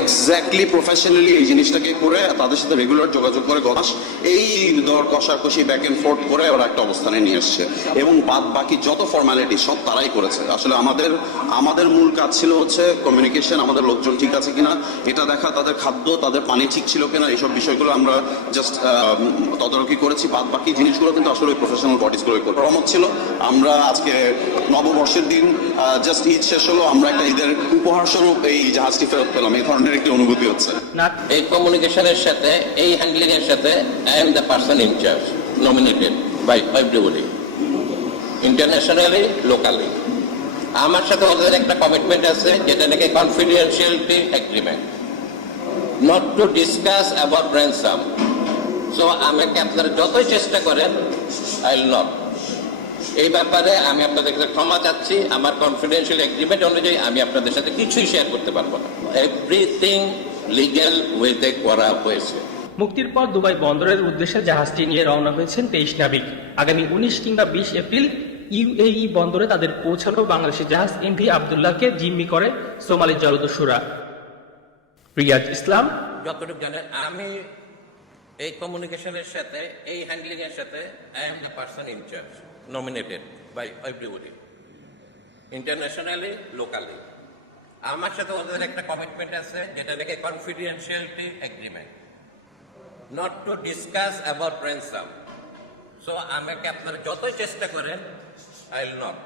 Exactly professionally এই জিনিসটাকে করে তাদের সাথে রেগুলার যোগাযোগ করে গলাস এই দর কষাকষি ব্যাক এন্ড ফোর্থ করে ওরা একটা অবস্থানে নিয়ে এসছে এবং বাদ বাকি যত ফর্মালিটি সব তারাই করেছে। আসলে আমাদের আমাদের মূল কাজ ছিল হচ্ছে কমিউনিকেশন আমাদের লোকজন ঠিক আছে কিনা, এটা দেখা, তাদের খাদ্য, তাদের পানি ঠিক ছিল কিনা, এইসব বিষয়গুলো আমরা জাস্ট তদারকি করেছি। বাদ বাকি জিনিসগুলো কিন্তু আসলে ওই প্রফেশনাল বডিজগুলোই করে। রহমত ছিল। আমরা আজকে নববর্ষের দিন জাস্ট ঈদ শেষ হলো আমরা একটা ঈদের উপহার স্বরূপ এই জাহাজটি ফেরত পেলাম। এই ধরনের একটি অনুভূতি হচ্ছে। না এই কমিউনিকেশনের সাথে এই হ্যান্ডলিং এর সাথে I am the person in charge nominated by everybody internationally locally আমার সাথে ওদের একটা কমিটমেন্ট আছে যেটা নাকি confidentiality agreement not to discuss about ransom so আমাকে আপনারা যতই চেষ্টা করেন আই উইল নট এই ব্যাপারে আমি আপনাদের কাছে ক্ষমা চাচ্ছি। আমার কনফিডেন্সিয়াল এগ্রিমেন্ট অনুযায়ী আমি আপনাদের সাথে কিছুই শেয়ার করতে পারব না। এভরিথিং লিগ্যাল ওয়েতে করা হয়েছে। মুক্তির পর দুবাই বন্দরের উদ্দেশ্যে জাহাজটি নিয়ে রওনা হয়েছেন তেইশ নাবিক। আগামী উনিশ কিংবা বিশ এপ্রিল ইউএই বন্দরে তাদের পৌঁছানো বাংলাদেশি জাহাজ এমভি আবদুল্লাহকে জিম্মি করে সোমালি জলদস্যুরা। রিয়াজ ইসলাম। যতটুকু জানেন আমি এই কমিউনিকেশনের সাথে এই হ্যান্ডলিং এর সাথে I am the person in nominated by everybody internationally locally আমার সাথে ওদের একটা কমিটমেন্ট আছে, যেটা নাকি confidentiality agreement not to discuss about ransom so আমাকে আপনারা যতই চেষ্টা করেন আই উইল নট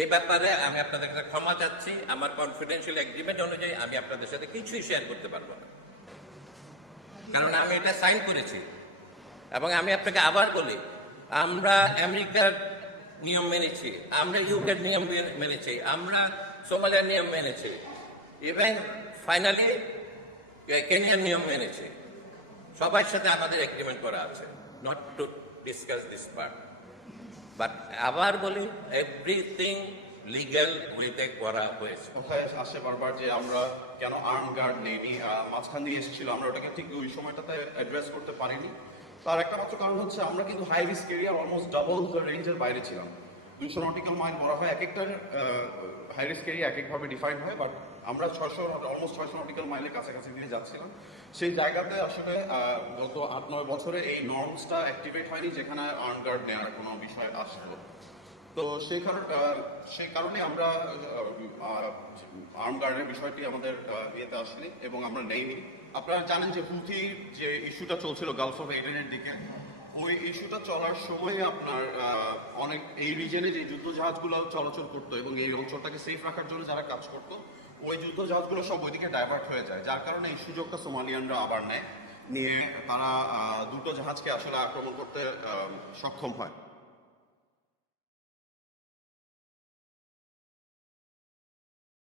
এই ব্যাপারে আমি আপনাদের কাছে ক্ষমা চাচ্ছি। আমার কনফিডেন্সিয়াল এগ্রিমেন্ট অনুযায়ী আমি আপনাদের সাথে কিছুই শেয়ার করতে পারব না। কারণ আমি এটা সাইন করেছি। এবং আমি আপনাকে আবার বলি আমরা আমেরিকার নিয়ম মেনেছি, আমরা ইউকের নিয়ম মেনেছি, আমরা সোমালিয়ার নিয়ম মেনেছি ইভেন ফাইনালি কেনিয়ার নিয়ম মেনেছি। সবার সাথে আমাদের এগ্রিমেন্ট করা আছে not to discuss this part but আবার বলি এভরিথিং লিগ্যাল ওয়েতে করা হয়েছে। কোথায় আসে বারবার যে আমরা কেন আর্ম গার্ড নেইনি মাঝখান দিয়ে এসেছিল, আমরা ওটাকে ঠিক ওই সময়টাতে অ্যাড্রেস করতে পারিনি। তার একটা মাত্র কারণ হচ্ছে আমরা কিন্তু হাই রিস্ক এরিয়ার অলমোস্ট ডাবল রেঞ্জের বাইরে ছিলাম। দুশো নটিক্যাল মাইল বলা হয় এক একটার হাই রিস্ক এরিয়া এক একভাবে ডিফাইন হয় বাট আমরা ছয়শো অলমোস্ট ছয়শো নটিক্যাল মাইলের কাছাকাছি দিয়ে যাচ্ছিলাম। সেই জায়গাতে আসলে গত আট, নয় বছরে এই নর্মসটা অ্যাক্টিভেট হয়নি যেখানে আর্ন গার্ড নেওয়ার কোনো বিষয় আসলো তো সেই কারণ সেই কারণে আমরা আর্ম গার্ডের বিষয়টি আমাদের ইয়েতে আসেনি এবং আমরা নেইনি। আপনারা জানেন যে হুথির যে ইস্যুটা চলছিল গালফ অফ এডেনের দিকে, ওই ইস্যুটা চলার সময় আপনার অনেক, এই রিজনে যে যুদ্ধ জাহাজগুলো চলাচল করতো এবং এই অঞ্চলটাকে সেফ রাখার জন্য যারা কাজ করতো, ওই যুদ্ধ জাহাজগুলো সব ওইদিকে ডাইভার্ট হয়ে যায়। যার কারণে এই সুযোগটা সোমালিয়ানরা আবার নেয়, নিয়ে তারা দুটো জাহাজকে আসলে আক্রমণ করতে সক্ষম হয়।